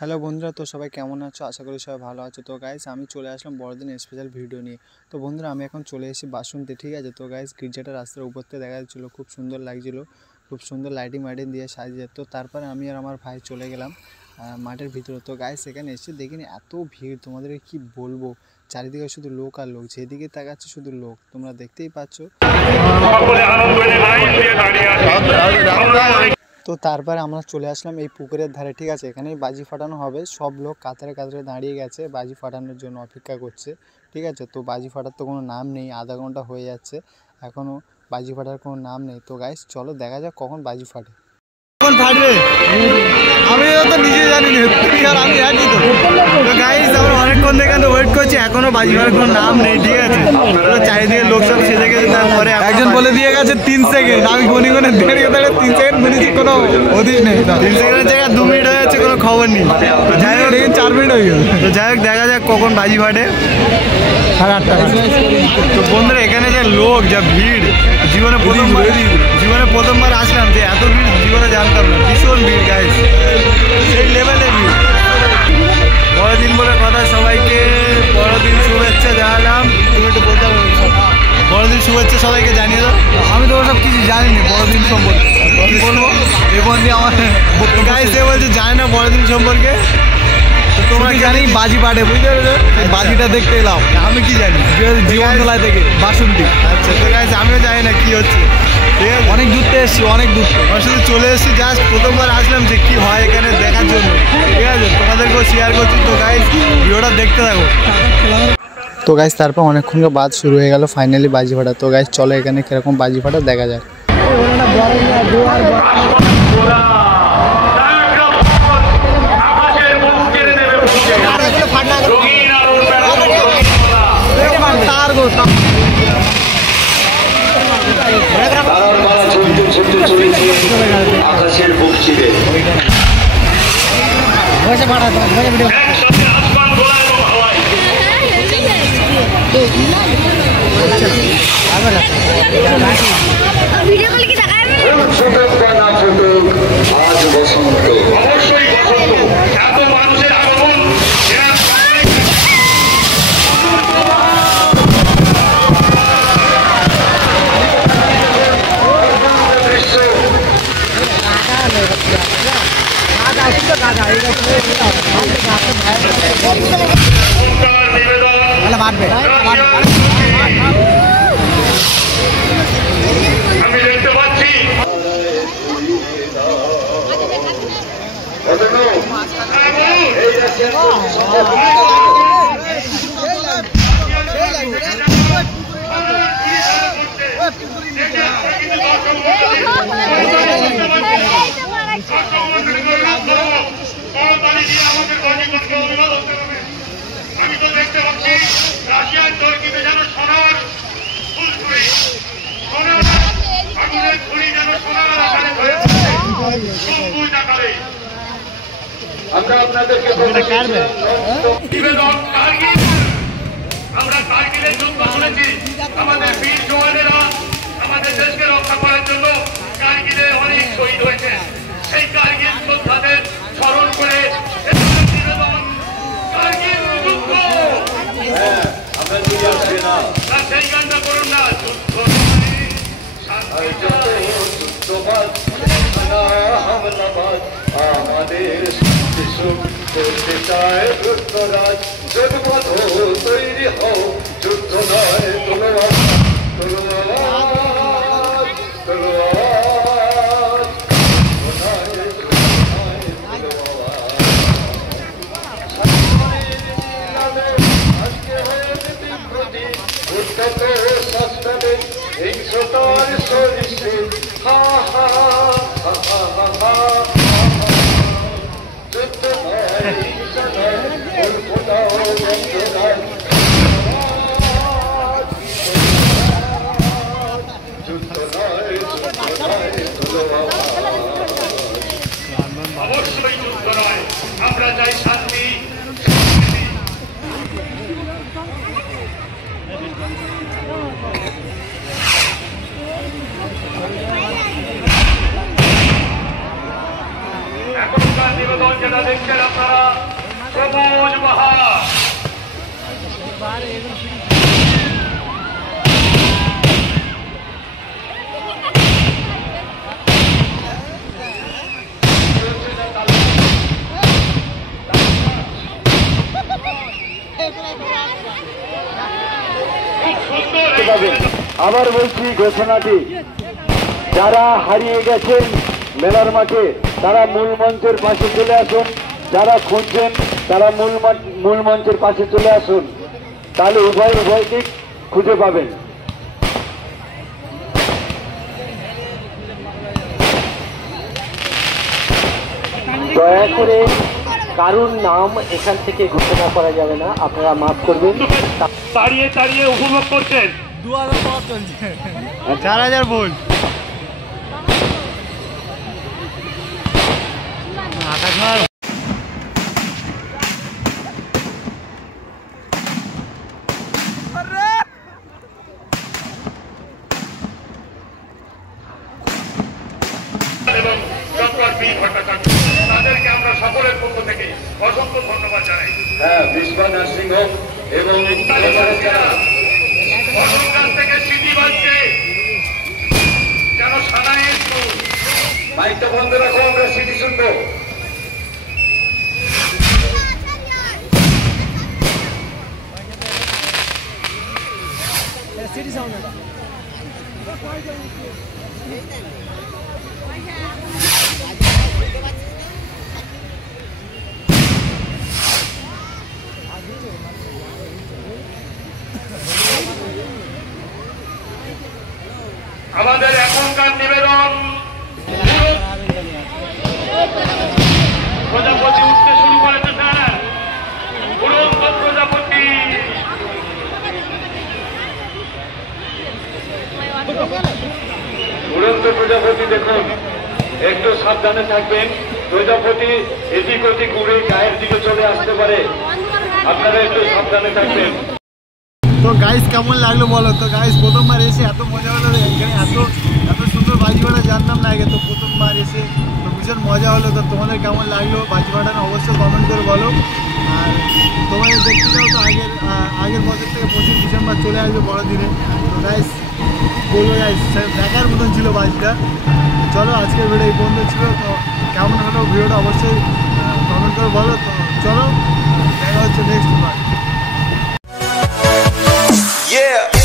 Hello বন্ধুরা, তো সবাই কেমন আছো? আশা করি সবাই ভালো আছো। তো গাইস আমি চলে আসলাম বড়দিন স্পেশাল ভিডিও নিয়ে। তো বন্ধুরা আমি এখন চলে এসেছি বাসন্তী, ঠিক আছে। তো গাইস গির্জাটা রাস্তার উপর থেকে দেখা যাচ্ছিলো, খুব সুন্দর লাগছিলো, খুব সুন্দর লাইটিং দিয়ে সাজিয়ে। তো তারপরে আমি আর আমার ভাই চলে গেলাম মাঠের ভিতরে। তো গাইস এখানে এসে দেখিনি এত ভিড়, তোমাদেরকে কি বলবো, চারিদিকে শুধু লোক আর লোক, যেদিকে তাকাচ্ছে শুধু লোক, তোমরা দেখতেই পাচ্ছ। তো তারপরে আমরা চলে আসলাম এই পুকুরের ধারে, ঠিক আছে। এখানেই বাজি ফাটানো হবে, সব লোক কাতারে কাতারে দাঁড়িয়ে গেছে, বাজি ফাটানোর জন্য অপেক্ষা করছে, ঠিক আছে। তো বাজি ফাটার তো কোনো নাম নেই, আধা ঘন্টা হয়ে যাচ্ছে, এখনও বাজি ফাটার কোনো নাম নেই। তো গাইস চলো দেখা যাক কখন বাজি ফাটে। কখন ফাটবে আমি তো নিজে জানি না, তুমি আর আমি একই তো। তো গাইস আমরা অনেকক্ষণ থেকে ওয়েট করছি, এখনো বাজি ফাটার কোনো নাম নেই, ঠিক আছে। তো চারিদিকে লোক সব সেজে গেছে, তারপরে একজন বলে দিয়ে গেছে 3 সেকেন্ড, আমি গুনি গুনে দাঁড়িয়ে 3 সেকেন্ড গুনেছি, কোনো হদিস নেই। 3 সেকেন্ডের জায়গায় 2 মিনিট হয়ে যাচ্ছে, কোনো খবর নেই। তো যাই হোক 4 মিনিট হয়ে গেল। তো যাই হোক দেখা যাক কখন বাজি ফাটে। 8:30। তো বন্ধুরা এখানে যে লোক, যা ভিড়, জীবনে প্রথমবার আসলাম, যে এত ভিড় জীবনে জানতাম না। ভীষণ ভিড় গাইস, সেই লেভেলে ভিড়। বড়দিন বলে কথা, সবাইকে বড়দিন শুভেচ্ছা জানালাম। তুমি একটু বলতে পারো, বড়দিন শুভেচ্ছা সবাইকে জানিয়ে দাও। আমি তো ওসব কিছু জানি না বড়দিন সম্পর্কে, কি বলবো এবার দিয়ে আমার গাইস এ বলছে জানি না বড়দিন সম্পর্কে। তো তোমরা জানি বাজি পাঠে, বুঝতে পেরেছো, বাজিটা দেখতে এলাম। আমি কি জানি, জীবনতলায় থেকে বাসন্তী। আচ্ছা তো গাইস আমিও জানি না কি হচ্ছে, ঠিক আছে। অনেক দূর থেকে এসছি, অনেক দূর, আমার শুধু চলে এসেছি, জাস্ট প্রথমবার আসলাম যে কি হয় এখানে দেখার জন্য, ঠিক আছে। তোমাদেরকেও শেয়ার করছি। তো গাইস ভিডিওটা দেখতে থাকো। তো গাইস তারপর অনেকক্ষণ বাদ শুরু হয়ে গেল ফাইনালি বাজি ফাটা। তো গাইস চলো এখানে কিরকম বাজি ফাটা দেখা যায়। আকাশের বুক চিরে আজ বসন্ত, অবশ্যই বসন্ত, এত মানুষের আগমন। আমি দেখতে পাচ্ছি আমি তো দেখতে পাচ্ছি রাশিয়ার তর্কিতে যেন সোনার ফুলছুরি, সোনার আগুনের ঘুড়ি যেন সোনার আকারে সবুজ আকারে। আমরা আপনাদেরকে নিবেদন, কারগিল, আমরা কারগিলের যুদ্ধ শুনেছি। আমাদের বীর জওয়ানেরা আমাদের দেশকে রক্ষা করার জন্য কারগিলে অনেক শহীদ হয়েছে। সেই কারগিল যোদ্ধাদের স্মরণ করে নিবেদন, কারগিল যুদ্ধ। সেই গানটা করুন না, যুদ্ধ আমাদের করতে চায় যুদ্ধরাজ, জন্মধ তৈরি হও, যুদ্ধ নয় তলোয়ার, তলোয়ার, তলোয়ার, আজকে হয়েছে বিপ্রতি, উদ্ধত শাস্ত্রে হিংসতার সরিষে, হা হা হা হা হা হা। যুদ্ধ নয় হিংসা নয়, কল্পনাও যন্ত্রণায়, যুদ্ধ নয় অবশ্যই যুদ্ধ নয়, আমরা চাই শান্তি। এখনকার নিবেদন যেটা দেখছেন আপনারা, সবুজ বাহার আবার বলছি ঘোষণাটি, যারা হারিয়ে গেছেন মেলার মাঠে তারা মূল মঞ্চের পাশে চলে আসুন, যারা খুঁজছেন তারা মূল মঞ্চের পাশে চলে আসুন, তাহলে উভয় দিক খুঁজে পাবেন। দয়া করে কারুর নাম এখান থেকে ঘোষণা করা যাবে না, আপনারা মাফ করবেন। দাঁড়িয়ে দাঁড়িয়ে উপভোগ করছেন 4000 ভোল্ট এবং ডক্টর বি ভট্টাচার্য, তাদেরকে আমরা সকলের পক্ষ থেকে অসংখ্য ধন্যবাদ জানাই। হ্যাঁ, বিশ্বনাথ নার্সিং হোম এবং কাছ থেকে সিটি বাজছে যেন সানাই স্কুল। মাইকটা বন্ধ রাখো, আমরা সিটি শুনবো। আমাদের এখনকার নিবেদন, প্রজাপতি উঠতে শুরু করেছে স্যার, উড়ন্ত প্রজাপতি। উড়ন্ত প্রজাপতি দেখুন, একটু সাবধানে থাকবেন। প্রজাপতি এদিক ওদিক উড়ে গায়ের দিকে চলে আসতে পারে, আপনারা একটু সাবধানে থাকবেন। তো গাইস কেমন লাগলো বলো? তো গাইস প্রথমবার এসে এত মজা হলো, এখানে এত সুন্দর বাজি ফাটা জানতাম না আগে, তো প্রথমবার এসে তো ভীষণ মজা হলো। তো তোমাদের কেমন লাগলো বাজি ফাটানো অবশ্যই কমেন্ট করে বলো। আর তোমাদের দেখতে চাও তো আগের বছর থেকে 25 ডিসেম্বর চলে আসবে বড়দিনে। তো গাইস বলবো গাইস দেখার মতন ছিল বাজিটা। চলো আজকের ভিডিও এই পর্যন্ত ছিল। তো কেমন হলো ভিডিওটা অবশ্যই কমেন্ট করে বলো। তো চলো দেখা হচ্ছে নেক্সট বার। Yeah.